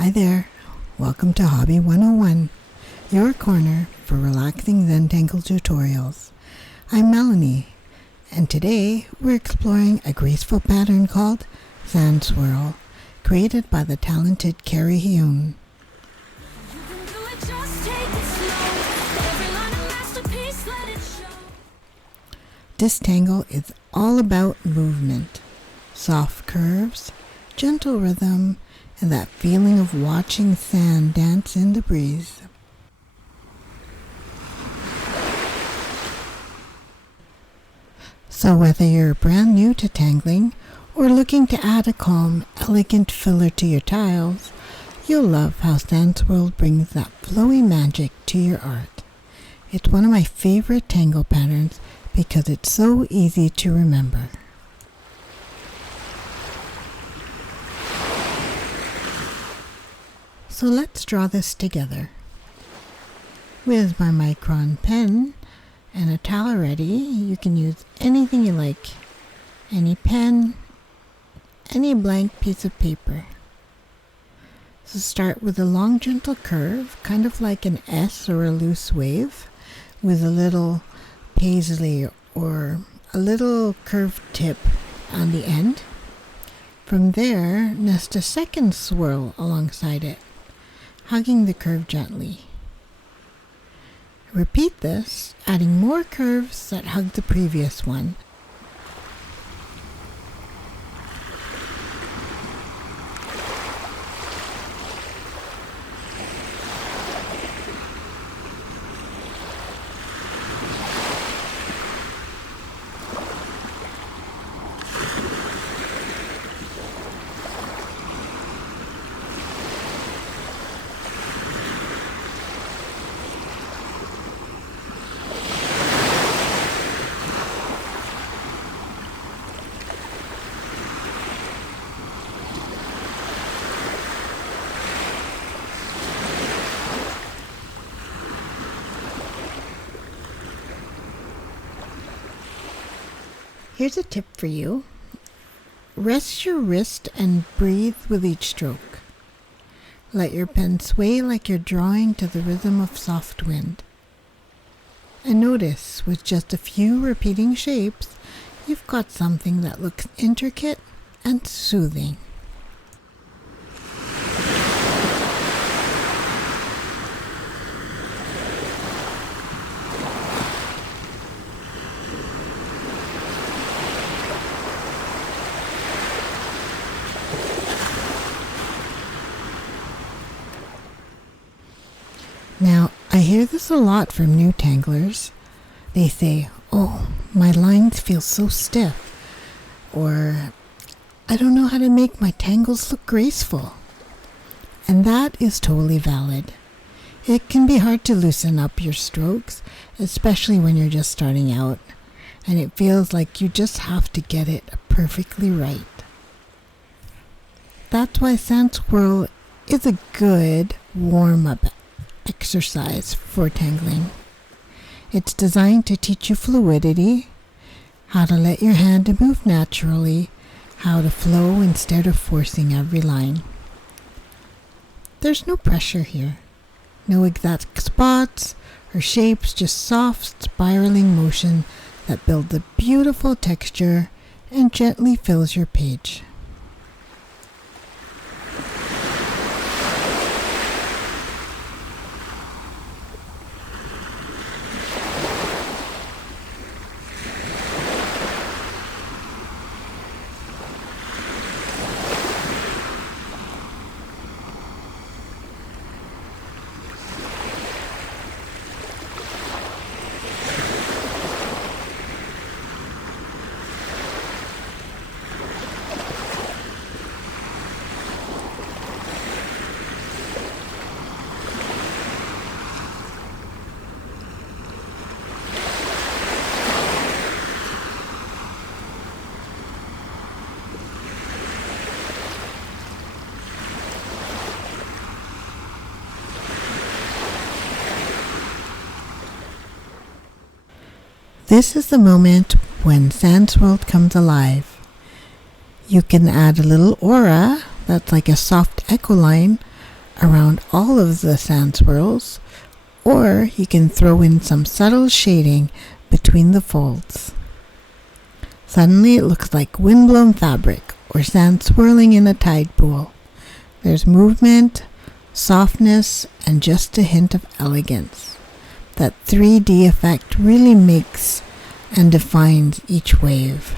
Hi there, welcome to Hobbi 101, your corner for relaxing Zentangle tutorials. I'm Melanie, and today we're exploring a graceful pattern called Sand Swirl, created by the talented Karry Heun. This tangle is all about movement, soft curves, gentle rhythm, and that feeling of watching sand dance in the breeze. So whether you're brand new to tangling or looking to add a calm, elegant filler to your tiles, you'll love how Sand Swirl brings that flowy magic to your art. It's one of my favorite tangle patterns because it's so easy to remember. So let's draw this together. With my micron pen and a towel ready, you can use anything you like. Any pen, any blank piece of paper. So start with a long gentle curve, kind of like an S or a loose wave, with a little paisley or a little curved tip on the end. From there, nest a second swirl alongside it, hugging the curve gently. Repeat this, adding more curves that hug the previous one. Here's a tip for you. Rest your wrist and breathe with each stroke. Let your pen sway like you're drawing to the rhythm of soft wind. And notice, with just a few repeating shapes, you've got something that looks intricate and soothing. Now, I hear this a lot from new tanglers. They say, "Oh, my lines feel so stiff," or "I don't know how to make my tangles look graceful." And that is totally valid. It can be hard to loosen up your strokes, especially when you're just starting out, and it feels like you just have to get it perfectly right. That's why Sand Swirl is a good warm-up exercise for tangling. It's designed to teach you fluidity, how to let your hand move naturally, how to flow instead of forcing every line. There's no pressure here, no exact spots or shapes, just soft spiraling motion that builds a beautiful texture and gently fills your page. This is the moment when Sand Swirl comes alive. You can add a little aura that's like a soft echo line around all of the sand swirls, or you can throw in some subtle shading between the folds. Suddenly it looks like windblown fabric or sand swirling in a tide pool. There's movement, softness, and just a hint of elegance. That 3D effect really makes and defines each wave.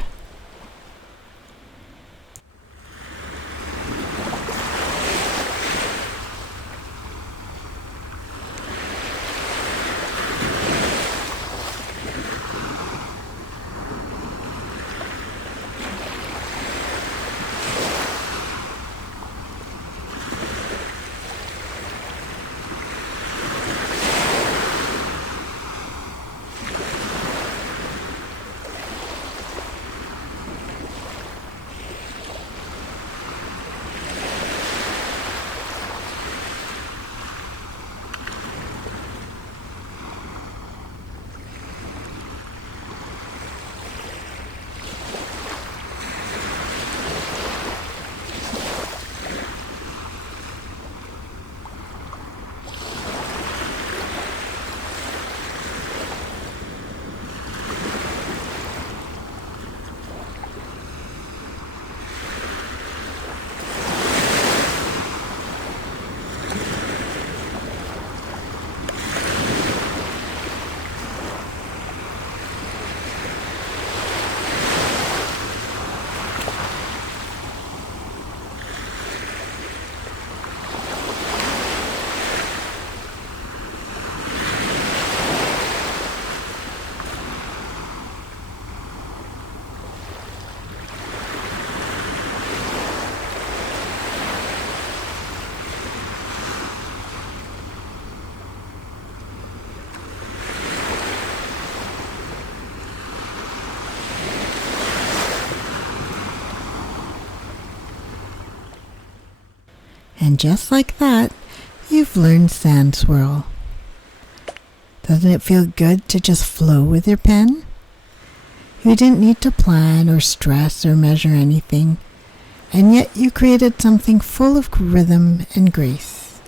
And just like that, you've learned Sand Swirl. Doesn't it feel good to just flow with your pen? You didn't need to plan or stress or measure anything, and yet you created something full of rhythm and grace.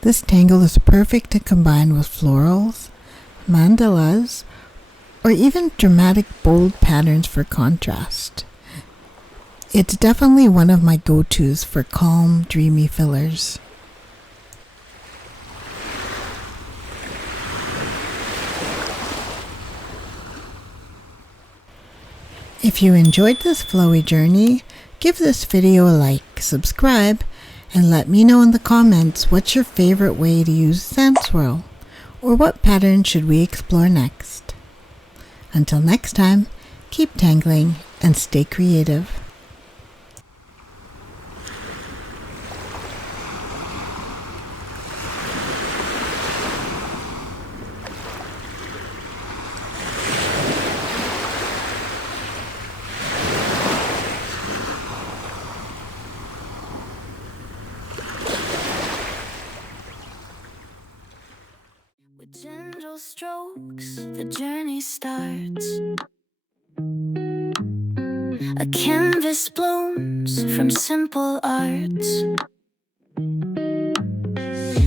This tangle is perfect to combine with florals, mandalas, or even dramatic bold patterns for contrast. It's definitely one of my go-tos for calm, dreamy fillers. If you enjoyed this flowy journey, give this video a like, subscribe, and let me know in the comments what's your favorite way to use Sand Swirl, or what pattern should we explore next. Until next time, keep tangling and stay creative. Gentle strokes, the journey starts. A canvas blooms from simple arts.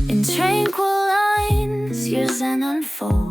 In tranquil lines, your Zen unfolds.